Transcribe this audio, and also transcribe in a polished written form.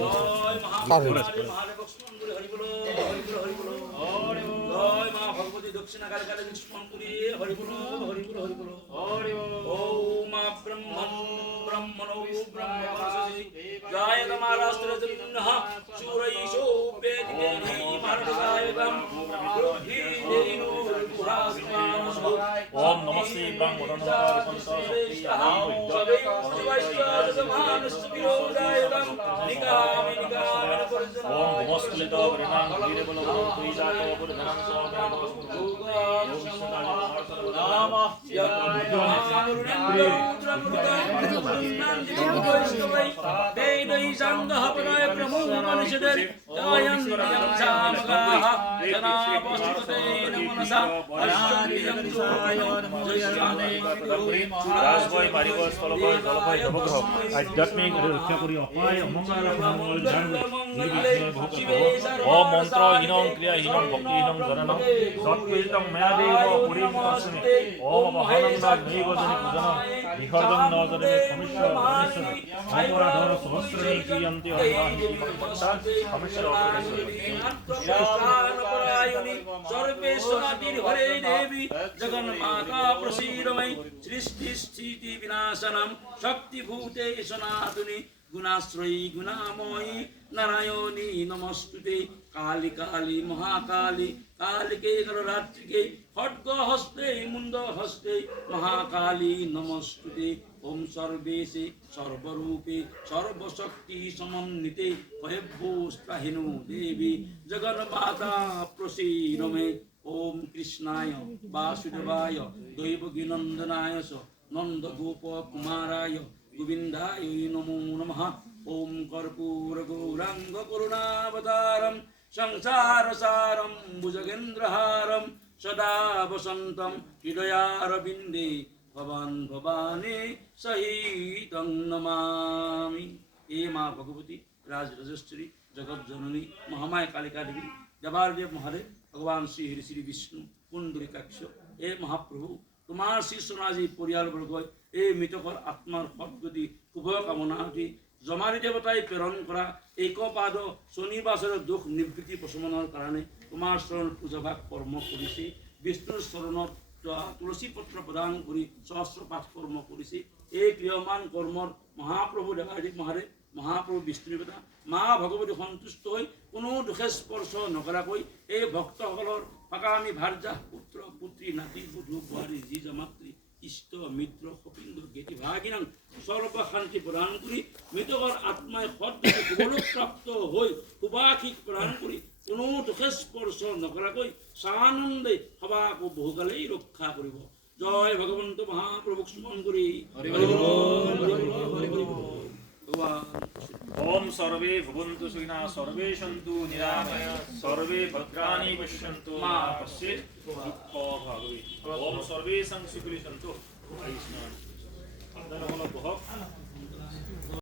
জয় মহাদেব লক্ষ্মণ হরি বল হরি বল হরি বল জয় মা ভগবতী দক্ষিণা কালী কালী লক্ষ্মণ পুরী হরি বল হরি বল হরি বল হরি বল ওম মা ব্রহ্মণো ব্রহ্মবাসি জয় তমারাস্ত্র জন্নঃ শূরৈষো বেদিকে মারণায়গম বুদ্ধি দেনো পুরাস্মানসো ओम नमस्ते ओम नमस्कृत वरिणां वीरबलवं तुयजातो बुद्धनं রাজবয় বাড়িবয় স্থলবয় জলবয় নবগ্রহ আধ্যাত্মিক রক্ষা করি অপায় অমঙ্গল মঙ্গল জানবে ওম মন্ত্রহীনং ক্রিয়াহীনং ভক্তিহীনং জননং সৎকৃতং মেয়াদেব পুরীম তস্মে ওম মহানন্দং নৈবজনি পূজনং বিসর্জন নজরে সমস্যা অপরাধর সহস্রণী ক্রিয়ন্তে অন্যাহি সমস্যা सर्वेश्वरातिर हरे देवी जगन्माता प्रसीदमयि सृष्टि स्थिति विनाशनम शक्तिभूते सनातनी गुणाश्रयी गुणामयी नारायणी नमस्तुते काली काली महाकाली कालिके कररात्रिके खड्ग हस्ते मुंड हस्ते महाकाली नमस्तुते ओम सर्वेशे सर्वरूपे सर्वशक्ति समन्विते भयभूस्त्राहिनो देवी जगन्माता प्रसीदमे ओम कृष्णाय वासुदेवाय दैवकीनंदनाय च नंदगोप कुमाराय गोविंदाय नमो नमः ओम कर्पूर गौरांग करुणावतारम संसारसारम भुजगेन्द्रहारम सदा वसंतम हृदयारविंदे भवान भवानी सहितं नमामि। हे माँ भगवती राजराजेश्वरी जगत जननी महामाया कालिका देवी देवादेव महादेव भगवान श्री हरि श्री विष्णु पुंडरीकाक्ष हे महाप्रभु तुम्हार शिष्यराजी परियालबर्गय এই মৃতকৰ আত্মাৰ সদ্গতি শুভ কামনাটি জমাৰি দেৱতাই প্ৰেৰণ কৰা একপাদ শনিবাৰৰ দুখ নিবৃত্তি প্ৰশমনৰ কাৰণে তোমাৰ চৰণ পূজাভাগ কৰ্ম কৰিছে বিষ্ণুৰ চৰণত তুলসী পত্ৰ প্ৰদান কৰি সহস্ৰ পাঠ কৰ্ম কৰিছে এই ক্ৰিয়মান কৰ্মৰ মহাপ্ৰভু দেৱাদেৱ মহাদেৱ মহাপ্ৰভু বিষ্ণুদেৱতা মা ভগৱতী সন্তুষ্ট হৈ কোনো দুখে স্পৰ্শ নকৰাকৈ এই ভক্তসকলৰ সকামী ভাৰ্যা পুত্ৰ পুত্ৰী নাতি বধূ বোৱাৰী যি জমাত্ৰী ইষ্ট মিত্ৰ সপিন্দ জ্ঞাতি ভাগিনাং সৰ্ব শান্তি প্ৰদান কৰি মৃতকৰ আত্মাই সদ্গতি গোলক প্ৰাপ্ত হৈ সুবাসিক প্ৰদান কৰি কোনো দুখে স্পৰ্শ নকৰাকৈ সানন্দে সবাকো বহুকালেই ৰক্ষা কৰিব। জয় ভগৱন্ত মহাপ্ৰভুক স্মৰণ কৰি ओम सर्वे भवन्तु सुखिनः सर्वे सन्तु निरामया सर्वे भद्राणि पश्यन्तु मा कश्चित् दुःखो भवेत् ओम सर्वेषां सुखिनः सन्तु